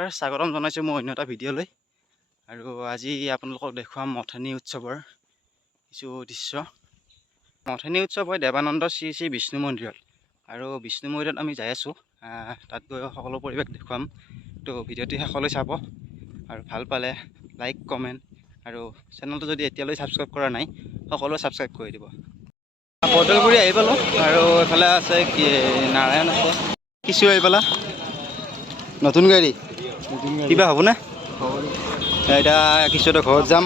নমস্কাৰ, স্বাগতম জনাইছোঁ মই অন্য এটা ভিডিঅ'লৈ। আৰু আজি আপোনালোকক দেখুৱাম মথনি উৎসৱৰ কিছু দৃশ্য। মথনি উৎসৱ হয় দেৱানন্দ শ্ৰী শ্ৰী বিষ্ণু মন্দিৰত, আৰু বিষ্ণু মন্দিৰত আমি যাই আছোঁ। তাত গৈ সকলো পৰিৱেশ দেখুৱাম। তো ভিডিঅ'টি শেষলৈ চাব, আৰু ভাল পালে লাইক কমেণ্ট, আৰু চেনেলটো যদি এতিয়ালৈ ছাবস্ক্ৰাইব কৰা নাই সকলোৱে ছাবস্ক্ৰাইব কৰি দিব। বদলগুৰি আহি পালোঁ, আৰু এইফালে আছে কি নাৰায়ণ আছে, কিছু আহি পালা নতুন গাড়ী কিবা হ'বনে? এতিয়া কিছুটা ঘৰত যাম।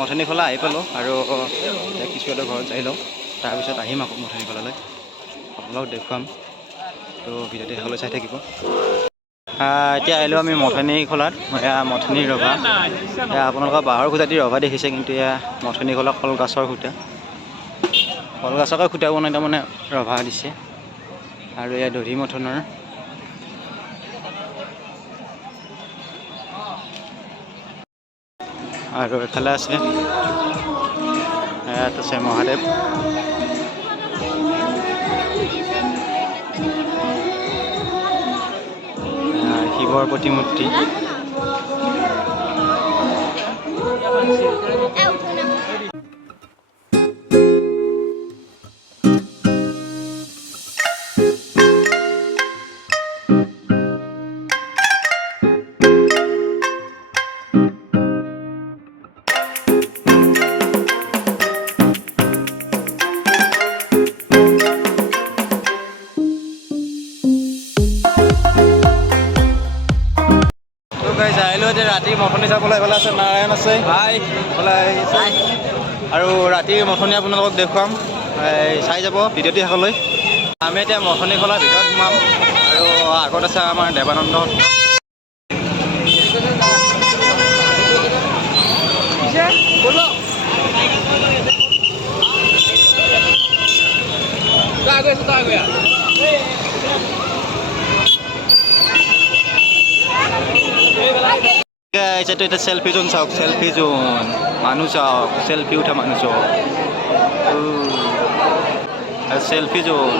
মথনি খোলা আহি পালোঁ, আৰু কিছু এটা ঘৰত যাই লওঁ, তাৰপিছত আহিম আকৌ মথনি খোলালৈ আপোনালোকক দেখুৱাম। তো ভিডিঅ'টি শেষলৈ চাই থাকিব। এতিয়া আহিলোঁ আমি মথনি খোলাত। এয়া মথনি ৰভা, এয়া আপোনালোকৰ বাঁহৰ খুঁটাটি ৰভা দেখিছে, কিন্তু এয়া মথনি খোলা কলগছৰ খুঁটা, কলগছকে খুঁটা বনাই তাৰমানে ৰভা দিছে। আৰু এয়া দধি মথনৰ আৰু এফালে আছে, ইয়াত আছে মহাদেৱ। শিৱৰ প্ৰতিমূৰ্তি। আহিলোঁ এতিয়া ৰাতি মথনি চাবলৈ। এইফালে আছে নাৰায়ণ আছে, এইফালে আৰু ৰাতি মথনি আপোনালোকক দেখুৱাম, চাই যাব ভিডিঅ'টি শেষলৈ। আমি এতিয়া মথনি খোলাৰ ভিতৰত সোমাম, আৰু আগত আছে আমাৰ দেৱানন্দ। এতিয়া চেল্ফি জোন চাওক, চেল্ফি জোন, মানুহ চাওক, চেল্ফি উঠা মানুহ চাওক, চেল্ফি জোন।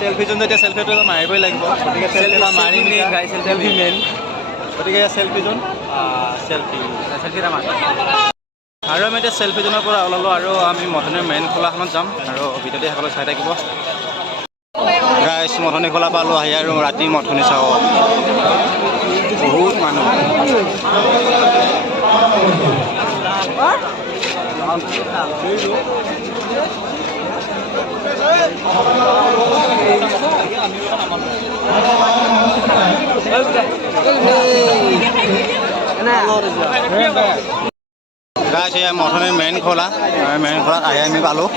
চেল্ফি যোন, এতিয়া চেল্ফিটো মাৰিবই লাগিব, গতিকে চেল্ফি মাৰিম। চেল্ফি মেইন, গতিকে চেল্ফি যোন, চেল্ফি আৰু আমি এতিয়া চেল্ফি জোনৰ পৰা ওলালোঁ, আৰু আমি মথনিৰ মেইন খোলাখনত যাম, আৰু ভিডিঅ'টি সকলোৱে চাই থাকিব। গাইছ মথনি খোলা পালোঁ আহি, আৰু ৰাতি মথনি চাওঁ, বহুত মানুহ। গাইছ এয়া মথনিৰ মেইন খোলা, মেইন খোলাত আহি আমি পালোঁ।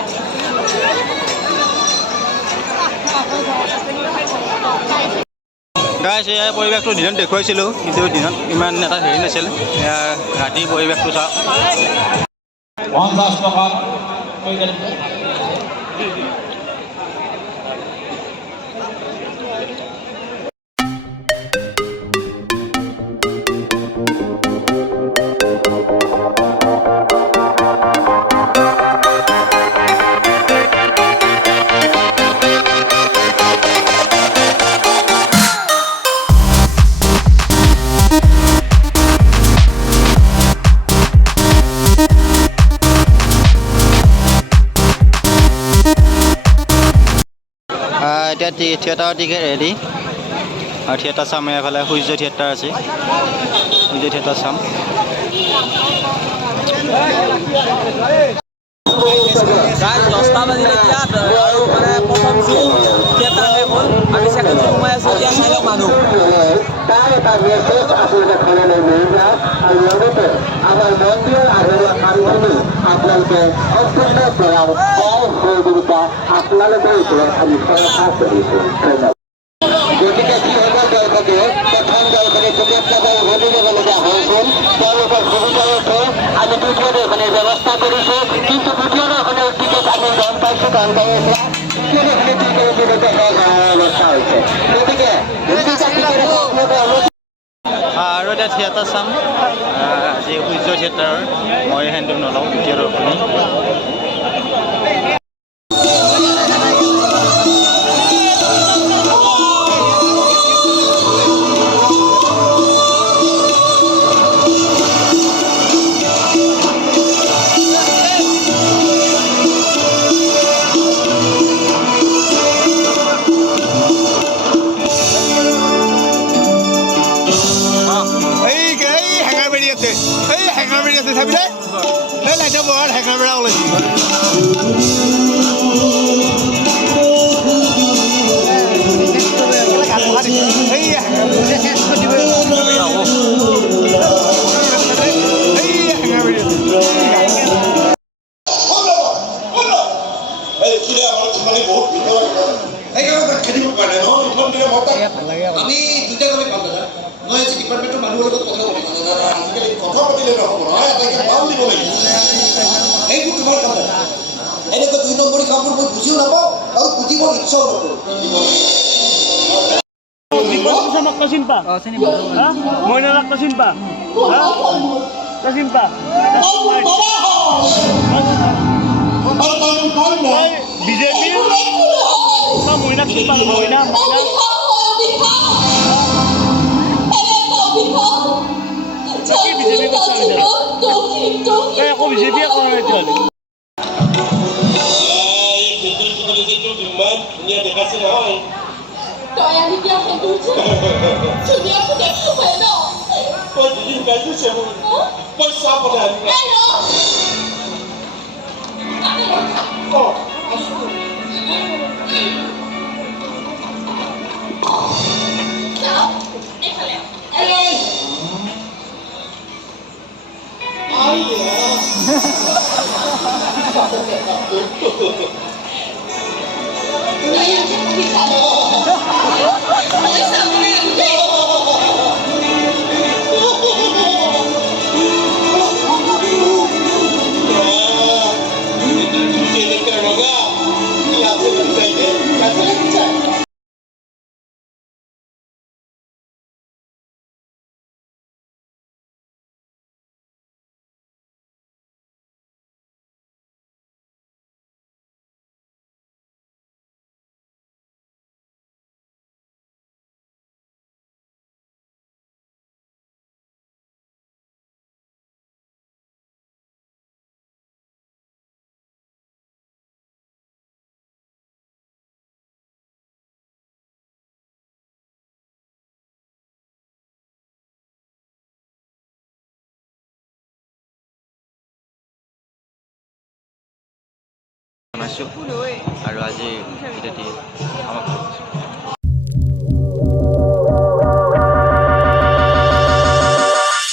গাইছ এয়া পৰিৱেশটো দিনত দেখুৱাইছিলোঁ, কিন্তু দিনত ইমান এটা হেৰি নাছিল। এয়া ৰাতিৰ পৰিৱেশটো চাওক। 50 টকা এতিয়া থিয়েটাৰৰ টিকেট ৰেডি আৰু থিয়েটাৰ চাম এফালে সূৰ্য থিয়েটাৰ আছে সূৰ্য থিয়েটাৰ চাম গাইজ 10টা বাজিলে এতিয়া আৰু মানে প্ৰথম শো থিয়েটাৰ শেষ হ'ল আমি ছেকেণ্ড শো সোমাই আছোঁ এতিয়া চাই লওক মানুহ তাৰ এটা মেছেজ আপোনালোকে ঘৰলৈ লৈ যাওক আৰু লগতে আমাৰ মন্দিৰৰ আদৰণীয় কামখিনি আপোনালোকে সম্পূৰ্ণ কৰাৰ সহযোগিতা আপোনালোকৰ ওপৰত আমি চৰকাৰ কৰিছোঁ ধন্যবাদ গতিকে যিসকল দৰ্শকে প্ৰথম দৰ্শনে টিকেট যাব উভতি যাবলগীয়া হৈছিল তেওঁলোকৰ সুবিধাৰ্থে আমি দ্বিতীয় দৰ্শনীৰ ব্যৱস্থা কৰিছোঁ কিন্তু দ্বিতীয় দৰ্শনীৰ টিকেট আমি গম পাইছোঁ কাউণ্টাৰৰ পৰা তৃতীয় দৰ্শনীৰ টিকেট ইতিমধ্যে শেষ হোৱাৰ অৱস্থা হৈছে গতিকে আৰু এতিয়া থিয়েটাৰ চাম আজি সূৰ্য থিয়েটাৰৰ মই হেন্দু নলওঁ দ্বিতীয় দৰ্শনী আমি দুটা কামে পাম দাদা মই আজি ডিপাৰ্টমেণ্টৰ মানুহৰ লগত কথা পাতিম দাদা আজিকালি কথা পাতিলে নহ'ব নহয় এটাকে পাম দিব লাগিব এইটো তোমাৰ কাম দাদা এনেকৈ 2 নম্বৰী কামবোৰ মই বুজিও নাপাওঁ আৰু বুজিব ইচ্ছাও নকৰোঁ বিজেপি মইনা মইনা আকৌ বিজেপিয়ে কৰে দেখাইছে নহয় তই আনি দিয়া সেইটো ধুনীয়া হয় ন মই দিদিন গাইছে মই চাহ পঠাই বনাইছোঁ আৰু আজি